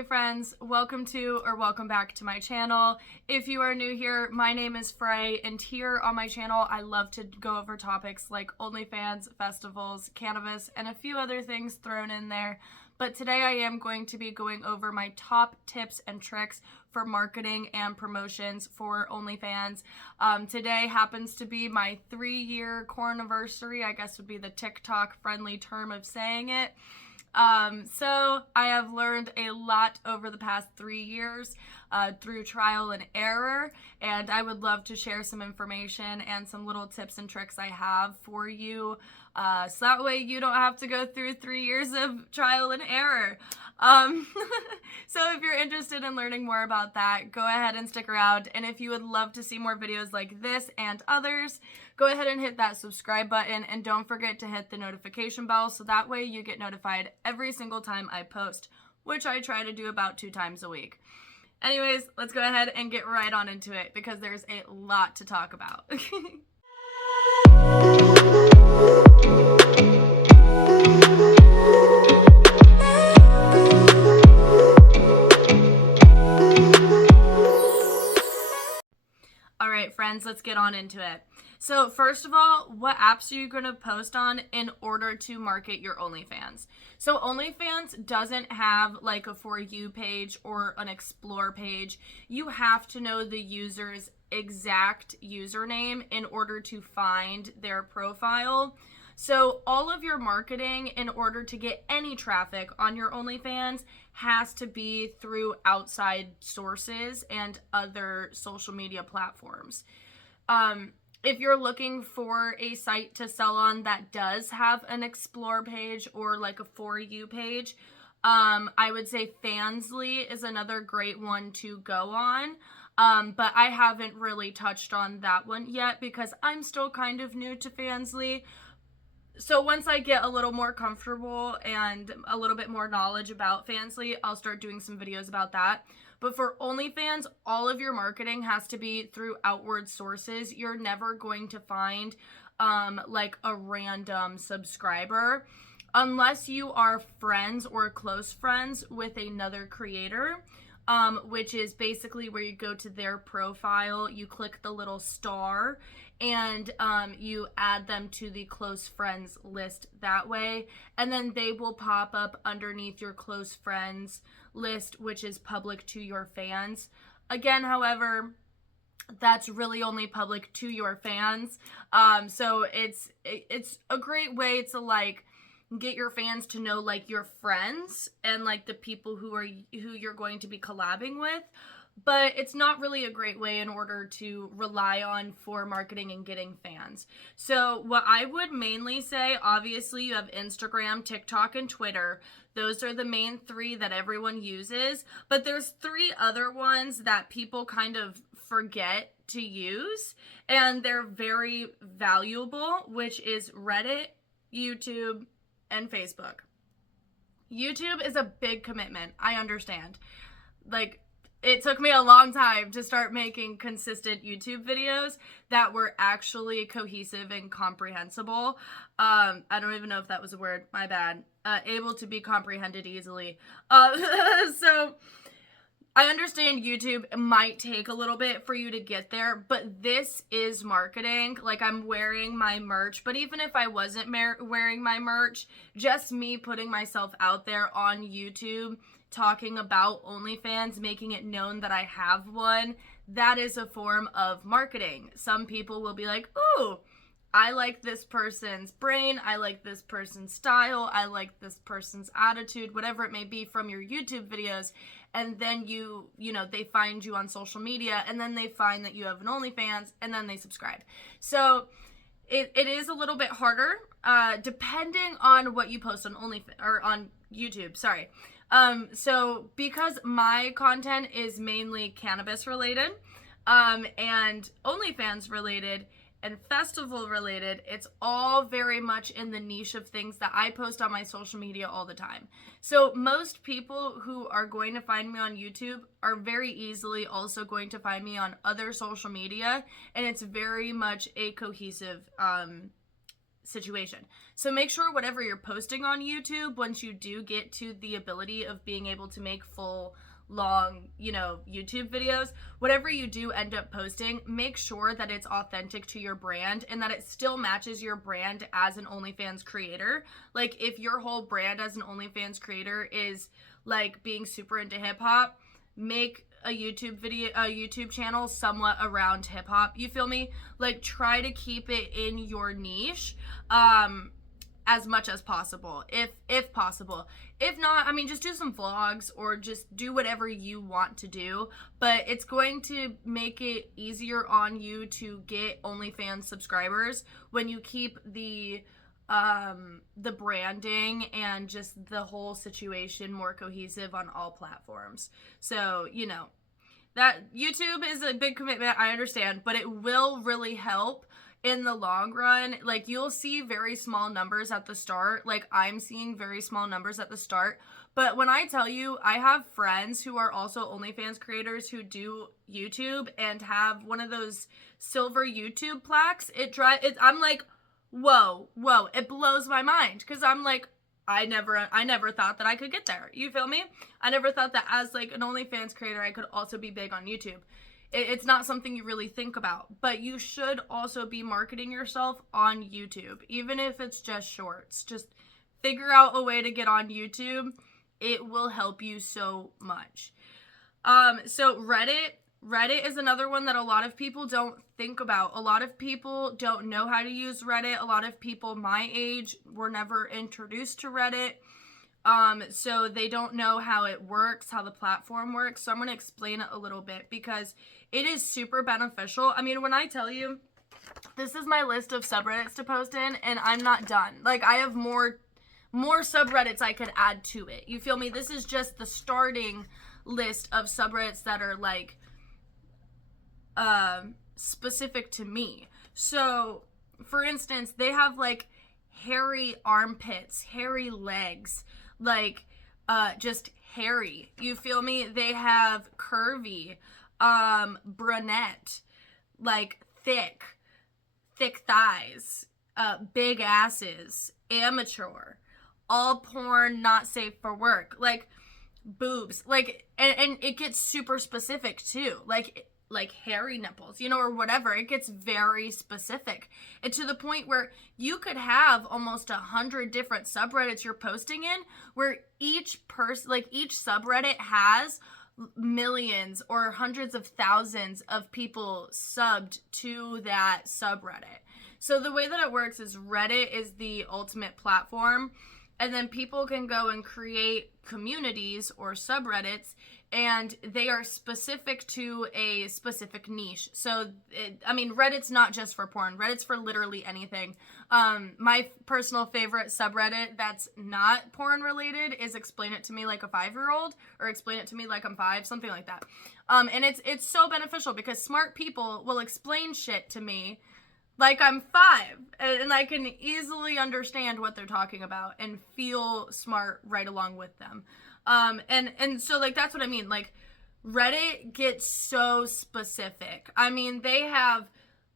Hey friends, welcome back to my channel. If you are new here, my name is Frey, and here on my channel I love to go over topics like OnlyFans, festivals, cannabis, and a few other things thrown in there. But today I am going to be going over my top tips and tricks for marketing and promotions for OnlyFans. Today happens to be my 3-year corniversary, I guess would be the TikTok friendly term of saying it. So I have learned a lot over the past 3 years through trial and error, and I would love to share some information and some little tips and tricks I have for you, so that way you don't have to go through 3 years of trial and error. So if you're interested in learning more about that, go ahead and stick around, and if you would love to see more videos like this and others, go ahead and hit that subscribe button, and don't forget to hit the notification bell so that way you get notified every single time I post, which I try to do about 2 times a week. Anyways, let's go ahead and get right on into it because there's a lot to talk about. Alright friends, let's get on into it. So first of all, what apps are you going to post on in order to market your OnlyFans? So OnlyFans doesn't have like a For You page or an Explore page. You have to know the user's exact username in order to find their profile. So all of your marketing in order to get any traffic on your OnlyFans has to be through outside sources and other social media platforms. If you're looking for a site to sell on that does have an Explore page or like a For You page, I would say Fansly is another great one to go on. But I haven't really touched on that one yet because I'm still kind of new to Fansly. So once I get a little more comfortable and a little bit more knowledge about Fansly, I'll start doing some videos about that. But for OnlyFans, all of your marketing has to be through outward sources. You're never going to find like a random subscriber unless you are friends or close friends with another creator. Which is basically where you go to their profile, you click the little star, and you add them to the close friends list that way, and then they will pop up underneath your close friends list, which is public to your fans. Again, however, that's really only public to your fans, so it's a great way to like get your fans to know like your friends and like the people who you're going to be collabing with, but it's not really a great way in order to rely on for marketing and getting fans. So what I would mainly say, obviously you have Instagram, TikTok, and Twitter. Those are the main 3 that everyone uses, but there's 3 other ones that people kind of forget to use, and they're very valuable, which is Reddit, YouTube, and Facebook. YouTube is a big commitment. I understand. Like, it took me a long time to start making consistent YouTube videos that were actually cohesive and comprehensible. I don't even know if that was a word. My bad. Able to be comprehended easily. So I understand YouTube might take a little bit for you to get there, but this is marketing. Like, I'm wearing my merch, but even if I wasn't wearing my merch, just me putting myself out there on YouTube, talking about OnlyFans, making it known that I have one, that is a form of marketing. Some people will be like, ooh, I like this person's brain, I like this person's style, I like this person's attitude, whatever it may be from your YouTube videos, and then you know, they find you on social media, and then they find that you have an OnlyFans, and then they subscribe. So it is a little bit harder, depending on what you post on OnlyFans, or on YouTube, sorry. So because my content is mainly cannabis related, and OnlyFans related, and festival related, it's all very much in the niche of things that I post on my social media all the time. So most people who are going to find me on YouTube are very easily also going to find me on other social media, and it's very much a cohesive situation. So make sure whatever you're posting on YouTube, once you do get to the ability of being able to make full long, YouTube videos, whatever you do end up posting, make sure that it's authentic to your brand and that it still matches your brand as an OnlyFans creator. Like, if your whole brand as an OnlyFans creator is like being super into hip hop, make a YouTube channel somewhat around hip hop. You feel me? Like, try to keep it in your niche as much as possible, if possible. If not, I mean, just do some vlogs or just do whatever you want to do, but it's going to make it easier on you to get OnlyFans subscribers when you keep the branding and just the whole situation more cohesive on all platforms. So, that YouTube is a big commitment, I understand, but it will really help in the long run. Like, you'll see very small numbers at the start. Like, I'm seeing very small numbers at the start. But when I tell you, I have friends who are also OnlyFans creators who do YouTube and have one of those silver YouTube plaques. I'm like, whoa, it blows my mind, because I'm like, I never thought that I could get there. You feel me? I never thought that as like an OnlyFans creator, I could also be big on YouTube. It's not something you really think about, but you should also be marketing yourself on YouTube, even if it's just shorts. Just figure out a way to get on YouTube. It will help you so much. So Reddit is another one that a lot of people don't think about. A lot of people don't know how to use Reddit. A lot of people my age were never introduced to Reddit. So they don't know how it works, how the platform works. So I'm going to explain it a little bit because it is super beneficial. I mean, when I tell you, this is my list of subreddits to post in, and I'm not done. Like, I have more subreddits I could add to it. You feel me? This is just the starting list of subreddits that are like specific to me. So, for instance, they have like hairy armpits, hairy legs, like just hairy. You feel me? They have curvy, brunette, like thick thighs, big asses, amateur, all porn, not safe for work, like boobs, like, and it gets super specific too, like hairy nipples, or whatever. It gets very specific, and to the point where you could have almost 100 different subreddits you're posting in, where each subreddit has millions or hundreds of thousands of people subbed to that subreddit. So the way that it works is Reddit is the ultimate platform, and then people can go and create communities or subreddits, and they are specific to a specific niche. So, Reddit's not just for porn. Reddit's for literally anything. My personal favorite subreddit that's not porn related is Explain It to Me Like a 5-year-old, or Explain It to Me Like I'm 5, something like that. And it's so beneficial because smart people will explain shit to me like I'm 5, and I can easily understand what they're talking about and feel smart right along with them. And so, like, that's what I mean. Like, Reddit gets so specific. I mean, they have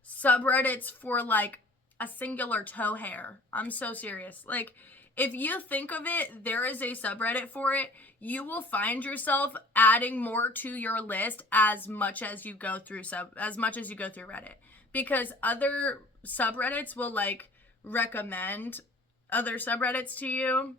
subreddits for, like, a singular toe hair. I'm so serious. Like, if you think of it, there is a subreddit for it. You will find yourself adding more to your list as much as you go through Reddit. Because other subreddits will, like, recommend other subreddits to you.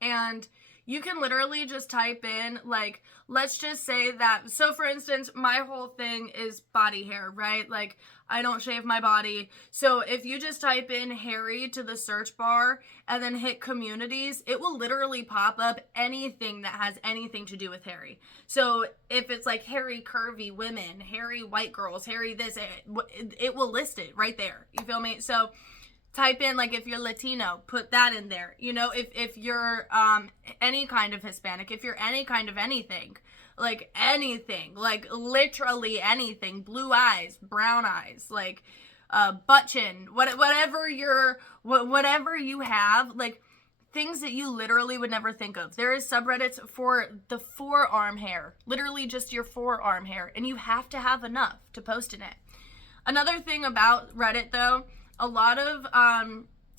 And you can literally just type in, like, let's just say that, so for instance, my whole thing is body hair, right? Like, I don't shave my body. So if you just type in hairy to the search bar and then hit communities, it will literally pop up anything that has anything to do with hairy. So if it's like hairy curvy women, hairy white girls, hairy this, it will list it right there. You feel me? So type in, like, if you're Latino, put that in there. If you're any kind of Hispanic, if you're any kind of anything, like literally anything, blue eyes, brown eyes, like butt chin, whatever you have, like things that you literally would never think of. There is subreddits for the forearm hair, literally just your forearm hair, and you have to have enough to post in it. Another thing about Reddit, though, A lot of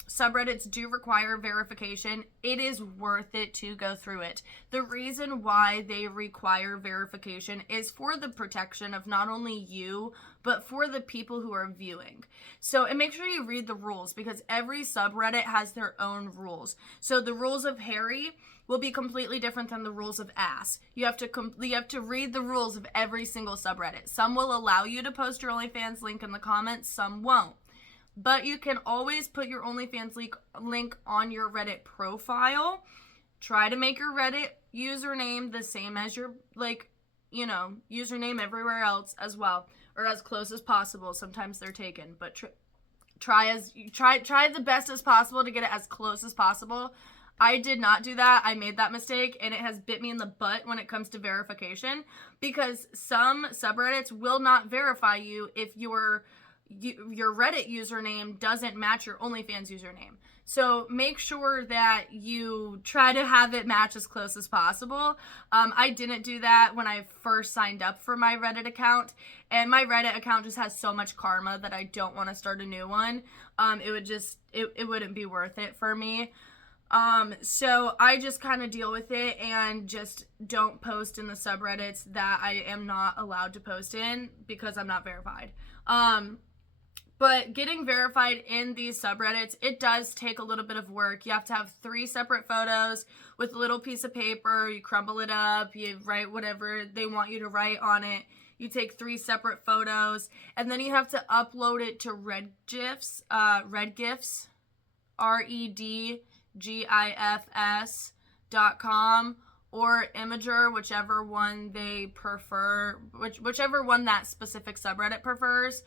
subreddits do require verification. It is worth it to go through it. The reason why they require verification is for the protection of not only you, but for the people who are viewing. So, and make sure you read the rules, because every subreddit has their own rules. So the rules of Harry will be completely different than the rules of ass. You have to read the rules of every single subreddit. Some will allow you to post your OnlyFans link in the comments, some won't. But you can always put your OnlyFans link on your Reddit profile. Try to make your Reddit username the same as your, username everywhere else as well, or as close as possible. Sometimes they're taken, but try the best as possible to get it as close as possible. I did not do that. I made that mistake, and it has bit me in the butt when it comes to verification, because some subreddits will not verify you if your Reddit username doesn't match your OnlyFans username. So make sure that you try to have it match as close as possible. I didn't do that when I first signed up for my Reddit account, and my Reddit account just has so much karma that I don't want to start a new one. It wouldn't be worth it for me. So I just kind of deal with it and just don't post in the subreddits that I am not allowed to post in because I'm not verified. But getting verified in these subreddits, it does take a little bit of work. You have to have 3 separate photos with a little piece of paper. You crumble it up. You write whatever they want you to write on it. You take 3 separate photos. And then you have to upload it to Redgifs, REDGIFS.com, or Imager, whichever one they prefer, whichever one that specific subreddit prefers.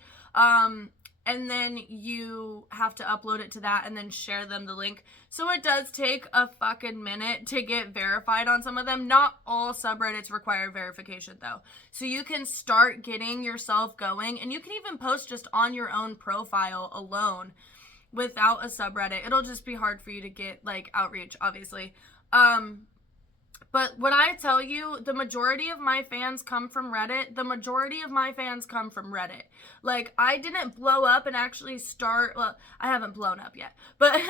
And then you have to upload it to that and then share them the link. So it does take a fucking minute to get verified on some of them. Not all subreddits require verification though. So you can start getting yourself going, and you can even post just on your own profile alone without a subreddit. It'll just be hard for you to get outreach, obviously. But when I tell you, the majority of my fans come from Reddit, I didn't blow up and actually start, well, I haven't blown up yet, but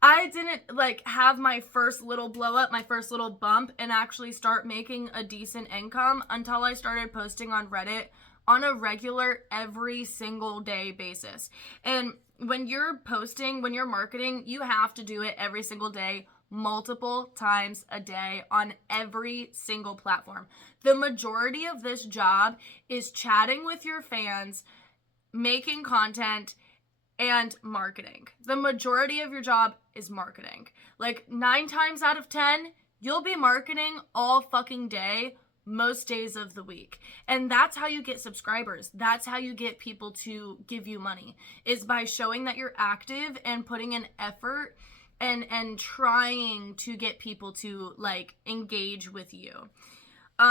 I didn't, have my first little blow up, my first little bump, and actually start making a decent income until I started posting on Reddit on a regular, every single day basis. And when you're posting, when you're marketing, you have to do it every single day, multiple times a day on every single platform. The majority of this job is chatting with your fans, making content, and marketing. The majority of your job is marketing. 9 times out of 10, you'll be marketing all fucking day, most days of the week. And that's how you get subscribers. That's how you get people to give you money, is by showing that you're active and putting in effort and trying to get people to engage with you.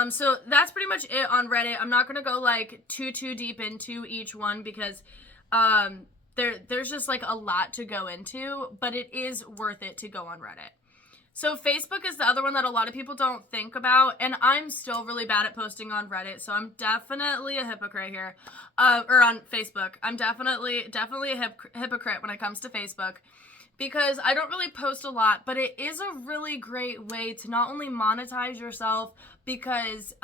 So that's pretty much it on Reddit. I'm not gonna go too deep into each one because there's just a lot to go into, but it is worth it to go on Reddit. So Facebook is the other one that a lot of people don't think about, and I'm still really bad at posting on Reddit, so I'm definitely a hypocrite here. Or on Facebook. I'm definitely a hypocrite when it comes to Facebook, because I don't really post a lot, but it is a really great way to not only monetize yourself, because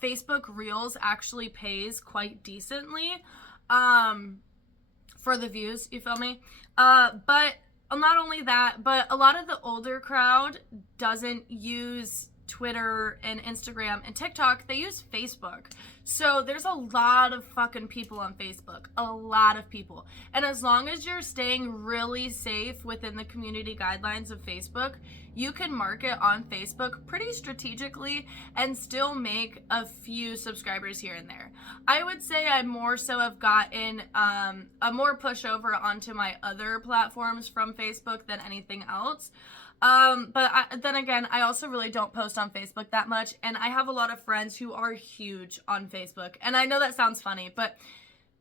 Facebook Reels actually pays quite decently for the views, you feel me? But not only that, but a lot of the older crowd doesn't use Twitter and Instagram and TikTok. They use Facebook. So there's a lot of fucking people on Facebook. A lot of people. And as long as you're staying really safe within the community guidelines of Facebook, you can market on Facebook pretty strategically and still make a few subscribers here and there. I would say I more so have gotten a more pushover onto my other platforms from Facebook than anything else. Then again, I also really don't post on Facebook that much, and I have a lot of friends who are huge on Facebook, and I know that sounds funny, but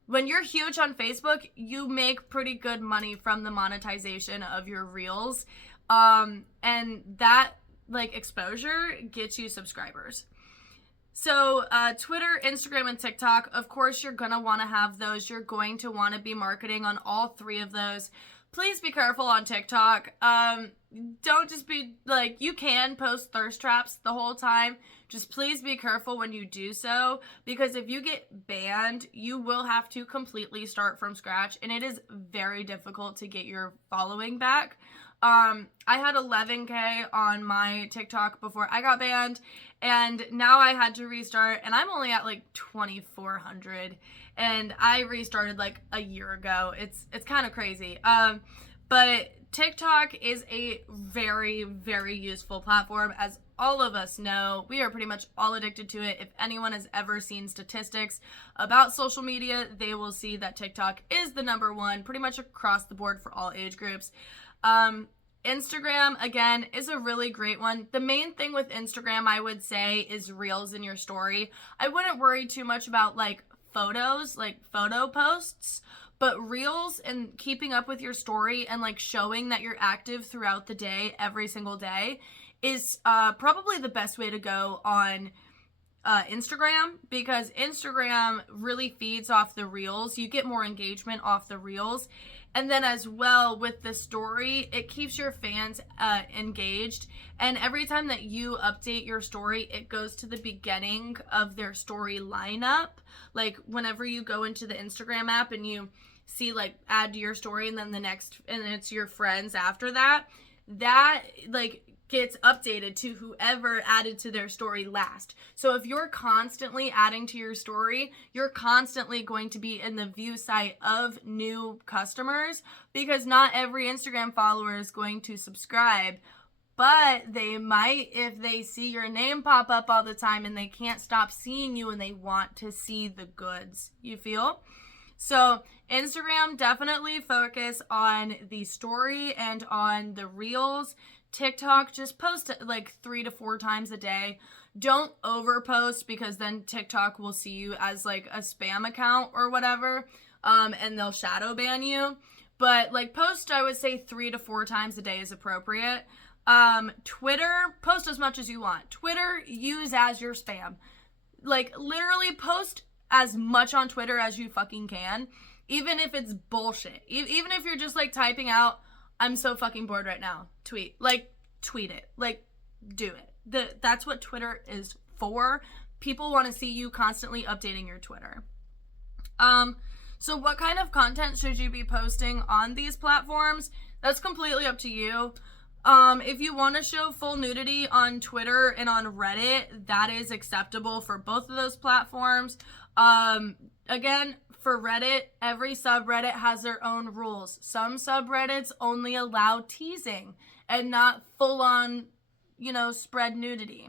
when you're huge on Facebook, you make pretty good money from the monetization of your reels, and that, exposure gets you subscribers. So Twitter, Instagram, and TikTok, of course, you're going to want to have those. You're going to want to be marketing on all three of those. Please be careful on TikTok. Don't just be like, you can post thirst traps the whole time. Just please be careful when you do so, because if you get banned, you will have to completely start from scratch, and it is very difficult to get your following back. I had 11K on my TikTok before I got banned, and now I had to restart, and I'm only at like 2,400, and I restarted like a year ago. It's kind of crazy. But TikTok is a very, very useful platform. As all of us know, we are pretty much all addicted to it. If anyone has ever seen statistics about social media, they will see that TikTok is the number one pretty much across the board for all age groups. Instagram, again, is a really great one. The main thing with Instagram, I would say, is reels in your story. I wouldn't worry too much about like photos, like photo posts, but reels and keeping up with your story and like showing that you're active throughout the day, every single day, is probably the best way to go on Instagram, because Instagram really feeds off the reels. You get more engagement off the reels. And then as well with the story, it keeps your fans engaged. And every time that you update your story, it goes to the beginning of their story lineup. Like whenever you go into the Instagram app and you see like add to your story, and then the next, and it's your friends after that, that like gets updated to whoever added to their story last. So if you're constantly adding to your story, you're constantly going to be in the view site of new customers, because not every Instagram follower is going to subscribe, but they might if they see your name pop up all the time and they can't stop seeing you and they want to see the goods. You feel? So Instagram, definitely focus on the story and on the reels. TikTok, just post like 3 to 4 times a day. Don't overpost, because then TikTok will see you as like a spam account or whatever, and they'll shadow ban you. But like post, I would say 3 to 4 times a day is appropriate. Twitter, post as much as you want. Twitter, use as your spam. Like literally post as much on Twitter as you fucking can, even if it's bullshit. Even if you're just like typing out, I'm so fucking bored right now, tweet. Like, tweet it. Like, do it. That's what Twitter is for. People want to see you constantly updating your Twitter. So what kind of content should you be posting on these platforms? That's completely up to you. If you want to show full nudity on Twitter and on Reddit, that is acceptable for both of those platforms. Again, for Reddit, every subreddit has their own rules. Some subreddits only allow teasing and not full-on, spread nudity.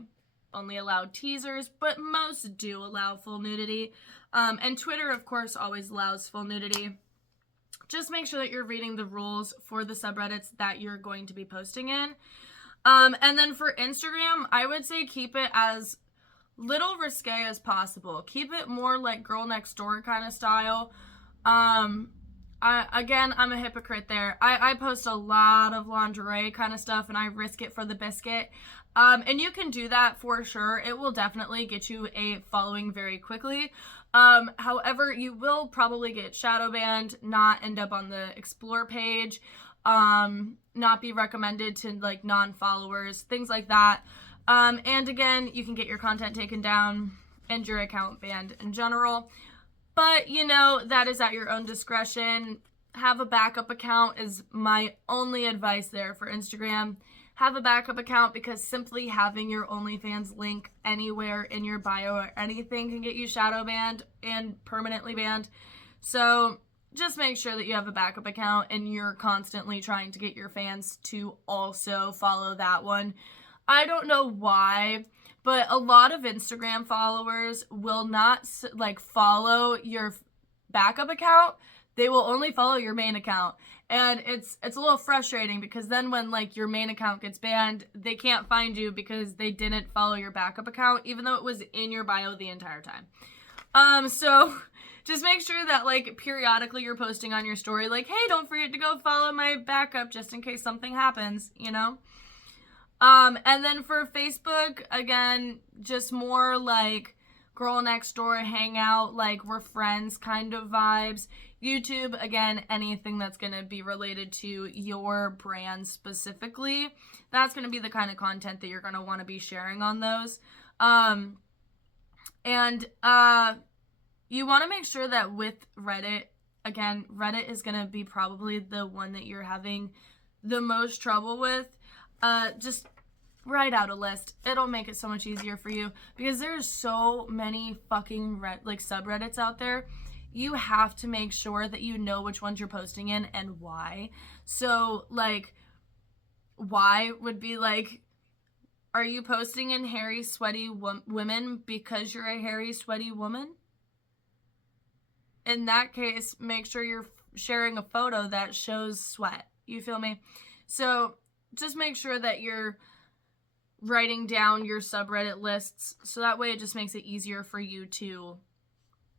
Only allow teasers, but most do allow full nudity. And Twitter, of course, always allows full nudity. Just make sure that you're reading the rules for the subreddits that you're going to be posting in. And then for Instagram, I would say keep it as little risque as possible. Keep it more like girl next door kind of style. I'm a hypocrite there. I post a lot of lingerie kind of stuff, and I risk it for the biscuit. And you can do that for sure. It will definitely get you a following very quickly. However, you will probably get shadow banned, not end up on the explore page, not be recommended to like non-followers, things like that. And again, you can get your content taken down and your account banned in general. But, that is at your own discretion. Have a backup account is my only advice there for Instagram. Have a backup account, because simply having your OnlyFans link anywhere in your bio or anything can get you shadow banned and permanently banned. So just make sure that you have a backup account and you're constantly trying to get your fans to also follow that one. I don't know why, but a lot of Instagram followers will not follow your backup account. They will only follow your main account. And it's a little frustrating, because then when your main account gets banned, they can't find you because they didn't follow your backup account, even though it was in your bio the entire time. So just make sure that periodically you're posting on your story hey, don't forget to go follow my backup just in case something happens, And then for Facebook, again, just more girl next door hangout, like we're friends kind of vibes. YouTube, again, anything that's going to be related to your brand specifically, that's going to be the kind of content that you're going to want to be sharing on those. You want to make sure that with Reddit, again, Reddit is going to be probably the one that you're having the most trouble with. Just write out a list. It'll make it so much easier for you because there's so many fucking subreddits out there. You have to make sure that you know which ones you're posting in and why. So, like, why would be like, are you posting in hairy, sweaty women because you're a hairy, sweaty woman? In that case, make sure you're sharing a photo that shows sweat. You feel me? So, just make sure that you're writing down your subreddit lists so that way it just makes it easier for you to,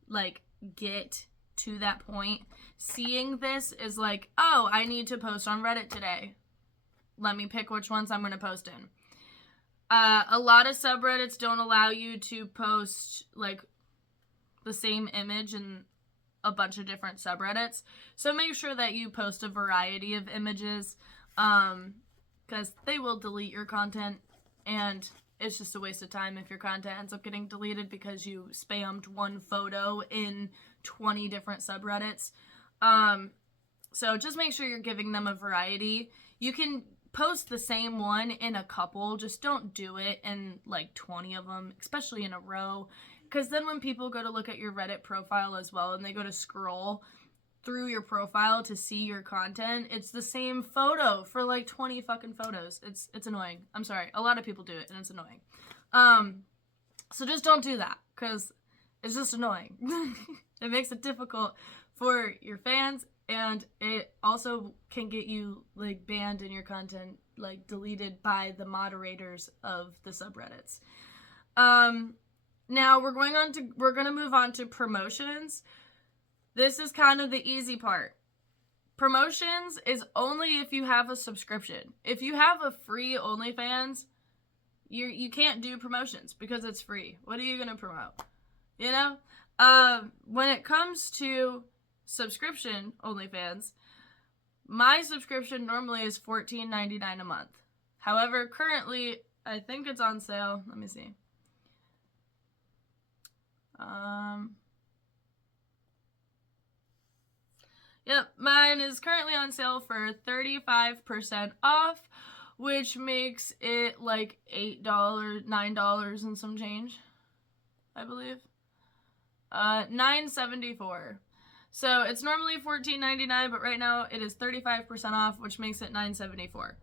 like, get to that point. Seeing this is like, oh, I need to post on Reddit today. Let me pick which ones I'm going to post in. A lot of subreddits don't allow you to post, like, the same image in a bunch of different subreddits. So make sure that you post a variety of images, because they will delete your content, and it's just a waste of time if your content ends up getting deleted because you spammed one photo in 20 different subreddits. So just make sure you're giving them a variety. You can post the same one in a couple, just don't do it in like 20 of them, especially in a row, because then when people go to look at your Reddit profile as well and they go to scroll through your profile to see your content, it's the same photo for like 20 fucking photos. It's annoying. I'm sorry. A lot of people do it and it's annoying. So just don't do that because it's just annoying. It makes it difficult for your fans, and it also can get you like banned and your content like deleted by the moderators of the subreddits. Now we're going to move on to promotions. This is kind of the easy part. Promotions is only if you have a subscription. If you have a free OnlyFans, you can't do promotions because it's free. What are you going to promote? You know? When it comes to subscription OnlyFans, my subscription normally is $14.99 a month. However, currently, I think it's on sale. Let me see. Yep, mine is currently on sale for 35% off, which makes it like $8, $9 and some change, I believe. $9.74. So it's normally $14.99, but right now it is 35% off, which makes it $9.74.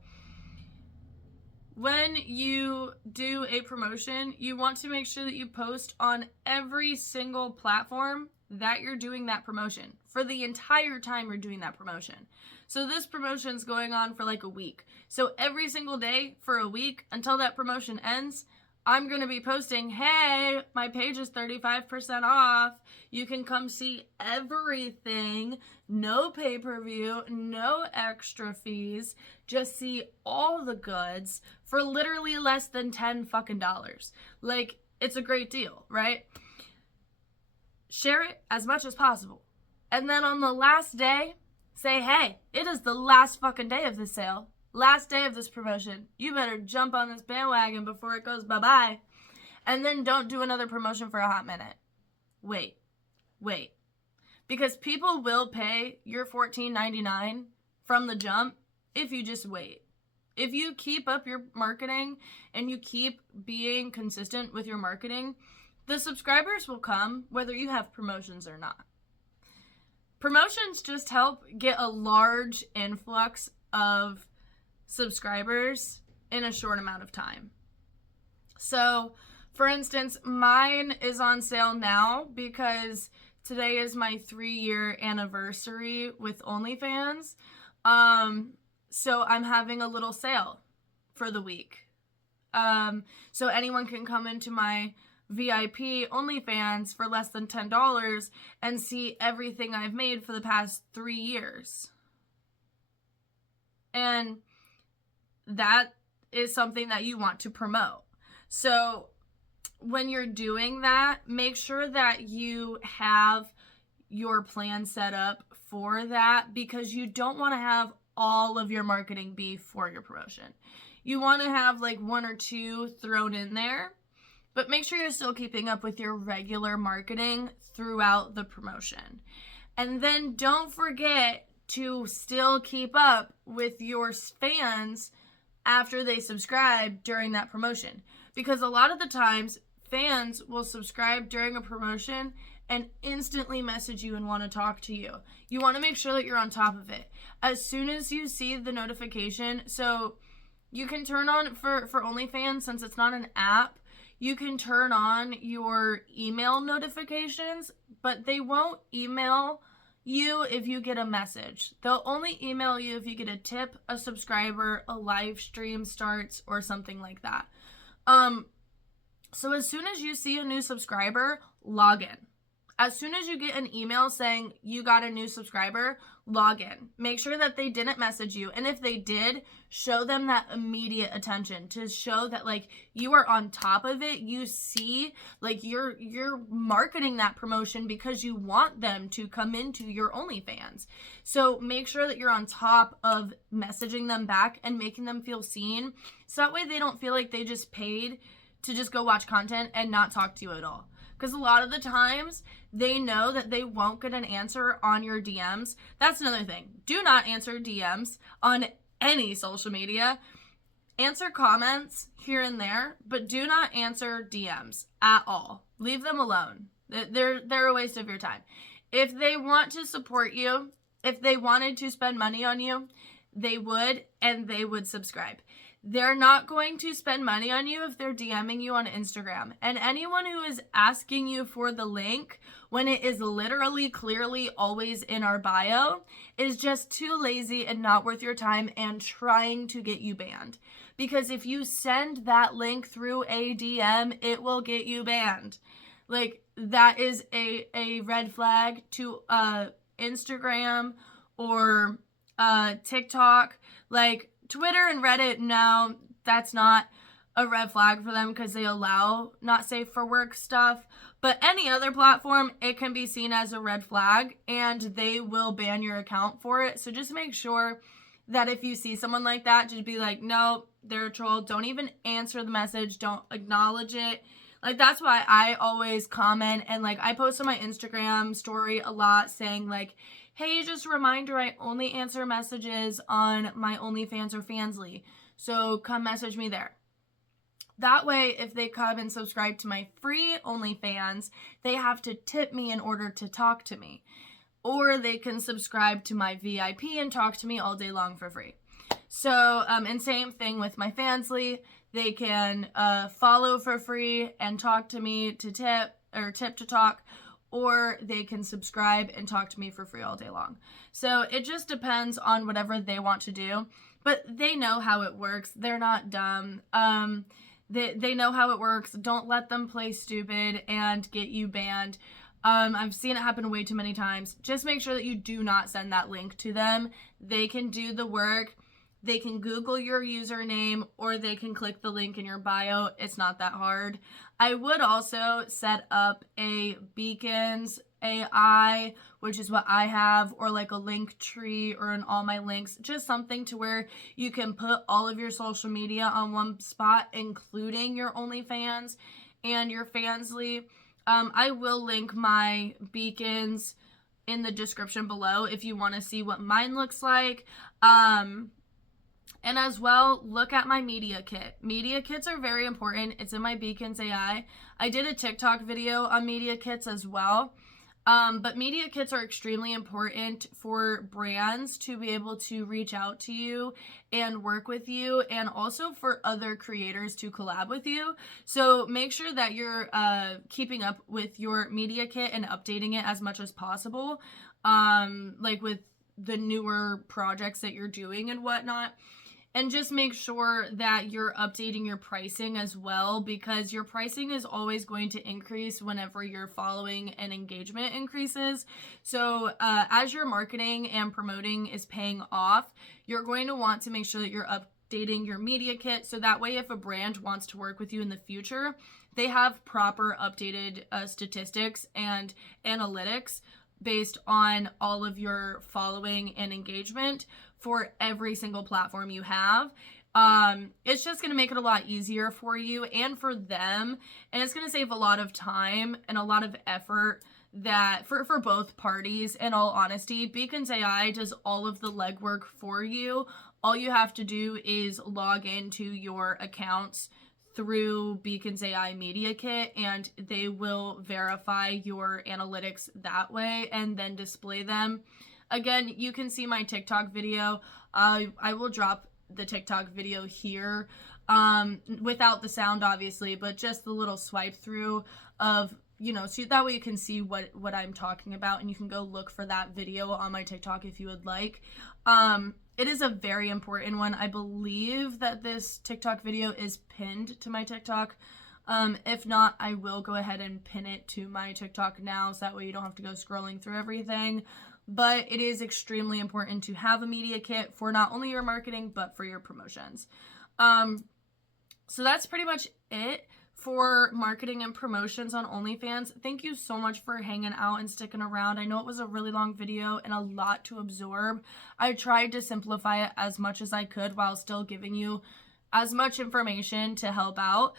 When you do a promotion, you want to make sure that you post on every single platform that you're doing that promotion for the entire time you're doing that promotion. So this promotion's going on for like a week. So every single day for a week until that promotion ends, I'm going to be posting, hey, my page is 35% off. You can come see everything. No pay-per-view, no extra fees. Just see all the goods for literally less than $10 fucking dollars. Like, it's a great deal, right? Share it as much as possible. And then on the last day, say, hey, it is the last fucking day of this sale. Last day of this promotion. You better jump on this bandwagon before it goes bye-bye. And then don't do another promotion for a hot minute. Wait. Because people will pay your $14.99 from the jump if you just wait. If you keep up your marketing and you keep being consistent with your marketing, the subscribers will come whether you have promotions or not. Promotions just help get a large influx of subscribers in a short amount of time. So, for instance, mine is on sale now because today is my 3-year anniversary with OnlyFans. So I'm having a little sale for the week. So anyone can come into my VIP OnlyFans for less than $10 and see everything I've made for the past 3 years. And that is something that you want to promote. So when you're doing that, make sure that you have your plan set up for that, because you don't want to have all of your marketing be for your promotion. You want to have like one or two thrown in there, but make sure you're still keeping up with your regular marketing throughout the promotion. And then don't forget to still keep up with your fans after they subscribe during that promotion. Because a lot of the times, fans will subscribe during a promotion and instantly message you and want to talk to you. You want to make sure that you're on top of it. As soon as you see the notification, so you can turn on, for OnlyFans, since it's not an app, you can turn on your email notifications, but they won't email you if you get a message. They'll only email you if you get a tip, a subscriber, a live stream starts, or something like that. So as soon as you see a new subscriber, log in. As soon as you get an email saying you got a new subscriber, log in. Make sure that they didn't message you. And if they did, show them that immediate attention to show that like you are on top of it. You see, like you're marketing that promotion because you want them to come into your OnlyFans. So make sure that you're on top of messaging them back and making them feel seen. So that way they don't feel like they just paid to just go watch content and not talk to you at all. Because a lot of the times, they know that they won't get an answer on your DMs. That's another thing. Do not answer DMs on any social media. Answer comments here and there, but do not answer DMs at all. Leave them alone. They're a waste of your time. If they want to support you, if they wanted to spend money on you, they would, and they would subscribe. They're not going to spend money on you if they're DMing you on Instagram. And anyone who is asking you for the link when it is literally clearly always in our bio is just too lazy and not worth your time and trying to get you banned. Because if you send that link through a DM, it will get you banned. Like, that is a red flag to Instagram or TikTok. Like, Twitter and Reddit, no, that's not a red flag for them because they allow not safe for work stuff. But any other platform, it can be seen as a red flag and they will ban your account for it. So just make sure that if you see someone like that, just be like, no, they're a troll. Don't even answer the message. Don't acknowledge it. Like, that's why I always comment, and like I post on my Instagram story a lot saying like, hey, just a reminder, I only answer messages on my OnlyFans or Fansly, so come message me there. That way, if they come and subscribe to my free OnlyFans, they have to tip me in order to talk to me. Or they can subscribe to my VIP and talk to me all day long for free. So, and same thing with my Fansly. They can follow for free and talk to me to tip, or tip to talk, or they can subscribe and talk to me for free all day long. So it just depends on whatever they want to do, but they know how it works. They're not dumb. They know how it works. Don't let them play stupid and get you banned. I've seen it happen way too many times. Just make sure that you do not send that link to them. They can do the work. They can Google your username, or they can click the link in your bio. It's not that hard. I would also set up a Beacons AI, which is what I have, or like a link tree or an all my links, just something to where you can put all of your social media on one spot, including your OnlyFans and your Fansly. I will link my Beacons in the description below if you want to see what mine looks like. And as well, look at my media kit. Media kits are very important. It's in my Beacons AI. I did a TikTok video on media kits as well. But media kits are extremely important for brands to be able to reach out to you and work with you, and also for other creators to collab with you. So make sure that you're keeping up with your media kit and updating it as much as possible, like with the newer projects that you're doing and whatnot. And just make sure that you're updating your pricing as well, because your pricing is always going to increase whenever your following and engagement increases. So as your marketing and promoting is paying off, you're going to want to make sure that you're updating your media kit. So that way, if a brand wants to work with you in the future, they have proper updated statistics and analytics based on all of your following and engagement for every single platform you have. It's just going to make it a lot easier for you and for them, and it's going to save a lot of time and a lot of effort that for both parties. In all honesty, Beacons AI does all of the legwork for you. All you have to do is log into your accounts through Beacons AI Media Kit, and they will verify your analytics that way and then display them. Again, you can see my TikTok video. I will drop the TikTok video here without the sound, obviously, but just the little swipe through of, you know, so that way you can see what I'm talking about, and you can go look for that video on my TikTok if you would like. It is a very important one. I believe that this TikTok video is pinned to my TikTok. If not, I will go ahead and pin it to my TikTok now, so that way you don't have to go scrolling through everything. But it is extremely important to have a media kit for not only your marketing, but for your promotions. So that's pretty much it for marketing and promotions on OnlyFans. Thank you so much for hanging out and sticking around. I know it was a really long video and a lot to absorb. I tried to simplify it as much as I could while still giving you as much information to help out.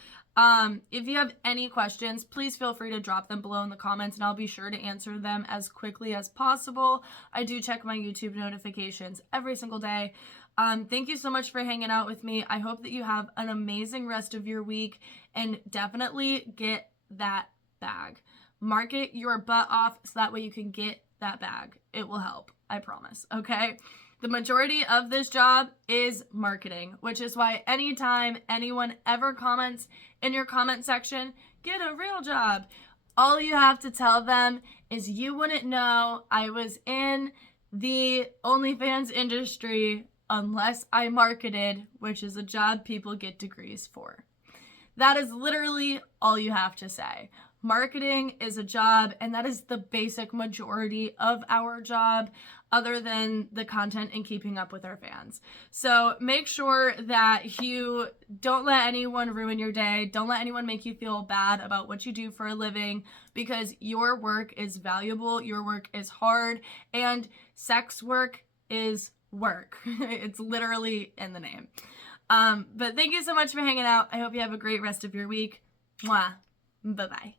If you have any questions, please feel free to drop them below in the comments, and I'll be sure to answer them as quickly as possible. I do check my YouTube notifications every single day. Thank you so much for hanging out with me. I hope that you have an amazing rest of your week, and definitely get that bag. Market your butt off so that way you can get that bag. It will help, I promise, okay? The majority of this job is marketing, which is why anytime anyone ever comments in your comment section, get a real job, all you have to tell them is you wouldn't know I was in the OnlyFans industry unless I marketed, which is a job people get degrees for. That is literally all you have to say. Marketing is a job, and that is the basic majority of our job, other than the content and keeping up with our fans. So make sure that you don't let anyone ruin your day. Don't let anyone make you feel bad about what you do for a living, because your work is valuable, your work is hard, and sex work is work. It's literally in the name. But thank you so much for hanging out. I hope you have a great rest of your week. Mwah. Bye-bye.